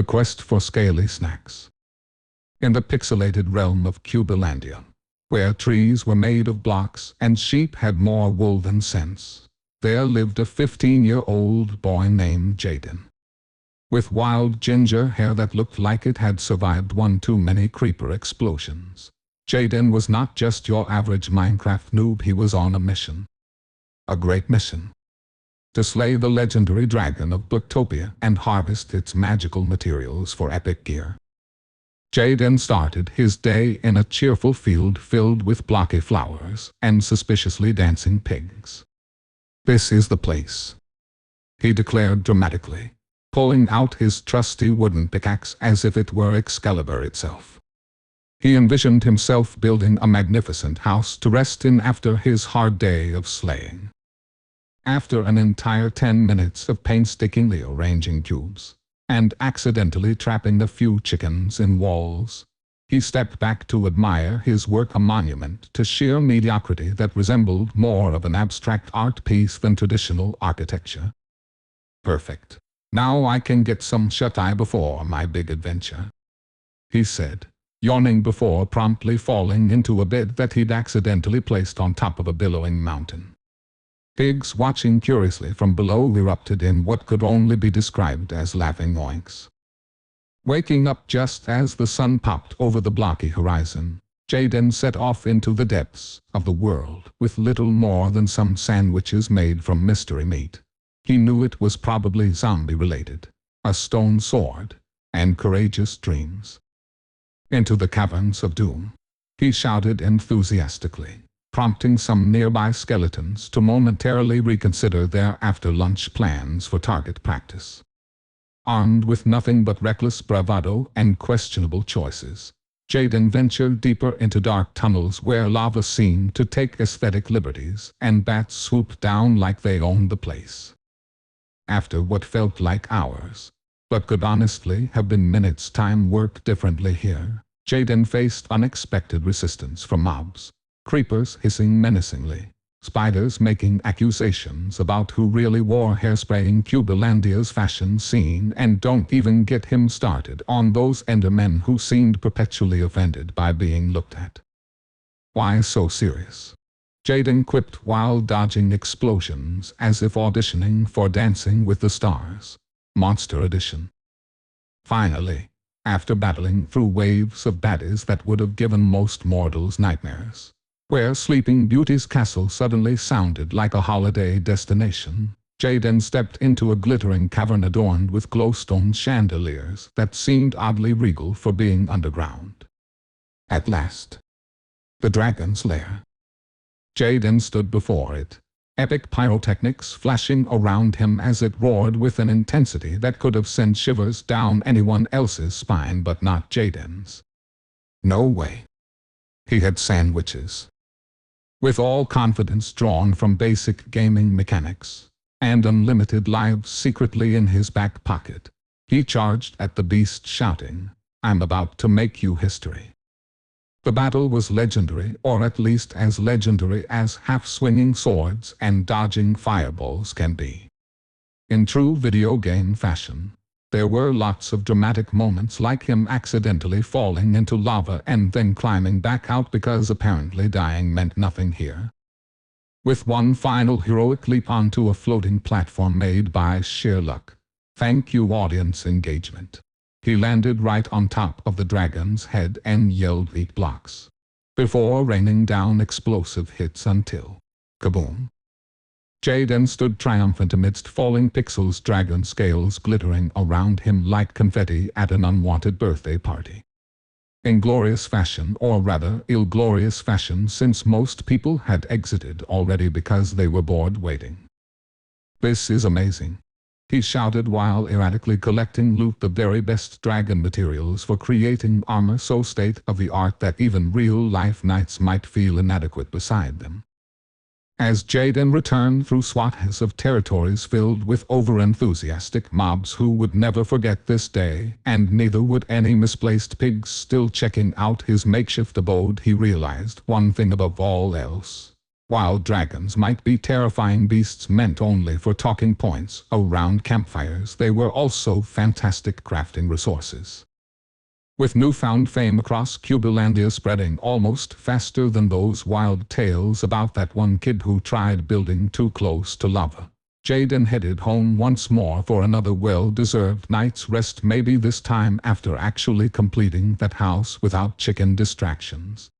The quest for scaly snacks. In the pixelated realm of Cubalandia, where trees were made of blocks and sheep had more wool than sense, there lived a 15-year-old boy named Jaden. With wild ginger hair that looked like it had survived one too many creeper explosions, Jaden was not just your average Minecraft noob, he was on a mission. A great mission. To slay the legendary dragon of Blocktopia and harvest its magical materials for epic gear. Jaden started his day in a cheerful field filled with blocky flowers and suspiciously dancing pigs. "This is the place," he declared dramatically, pulling out his trusty wooden pickaxe as if it were Excalibur itself. He envisioned himself building a magnificent house to rest in after his hard day of slaying. After an entire 10 minutes of painstakingly arranging cubes, and accidentally trapping the few chickens in walls, he stepped back to admire his work, a monument to sheer mediocrity that resembled more of an abstract art piece than traditional architecture. "Perfect. Now I can get some shut-eye before my big adventure," he said, yawning before promptly falling into a bed that he'd accidentally placed on top of a billowing mountain. Pigs watching curiously from below erupted in what could only be described as laughing oinks. Waking up just as the sun popped over the blocky horizon, Jaden set off into the depths of the world with little more than some sandwiches made from mystery meat. He knew it was probably zombie-related, a stone sword, and courageous dreams. Into the caverns of doom, he shouted enthusiastically, prompting some nearby skeletons to momentarily reconsider their after-lunch plans for target practice. Armed with nothing but reckless bravado and questionable choices, Jaden ventured deeper into dark tunnels where lava seemed to take aesthetic liberties and bats swooped down like they owned the place. After what felt like hours, but could honestly have been minutes, time worked differently here. Jaden faced unexpected resistance from mobs. Creepers hissing menacingly, spiders making accusations about who really wore hairspray in Cubalandia's fashion scene, and don't even get him started on those Endermen who seemed perpetually offended by being looked at. "Why so serious?" Jaden quipped while dodging explosions as if auditioning for Dancing with the Stars, Monster Edition. Finally, after battling through waves of baddies that would have given most mortals nightmares, where Sleeping Beauty's castle suddenly sounded like a holiday destination, Jaden stepped into a glittering cavern adorned with glowstone chandeliers that seemed oddly regal for being underground. At last, the dragon's lair. Jaden stood before it, epic pyrotechnics flashing around him as it roared with an intensity that could have sent shivers down anyone else's spine but not Jaden's. No way. He had sandwiches. With all confidence drawn from basic gaming mechanics, and unlimited lives secretly in his back pocket, he charged at the beast shouting, "I'm about to make you history." The battle was legendary, or at least as legendary as half-swinging swords and dodging fireballs can be. In true video game fashion, there were lots of dramatic moments like him accidentally falling into lava and then climbing back out because apparently dying meant nothing here. With one final heroic leap onto a floating platform made by sheer luck. Thank you, audience engagement. He landed right on top of the dragon's head and yelled, "Eat blocks," before raining down explosive hits until kaboom. Jaden stood triumphant amidst falling pixels, dragon scales glittering around him like confetti at an unwanted birthday party. In glorious fashion, or rather ill-glorious fashion, since most people had exited already because they were bored waiting. "This is amazing," he shouted while erratically collecting loot, the very best dragon materials for creating armor so state-of-the-art that even real-life knights might feel inadequate beside them. As Jaden returned through swaths of territories filled with over-enthusiastic mobs who would never forget this day, and neither would any misplaced pigs still checking out his makeshift abode, he realized one thing above all else. While dragons might be terrifying beasts meant only for talking points around campfires, they were also fantastic crafting resources. With newfound fame across Cubelandia spreading almost faster than those wild tales about that one kid who tried building too close to lava, Jaden headed home once more for another well-deserved night's rest, maybe this time after actually completing that house without chicken distractions.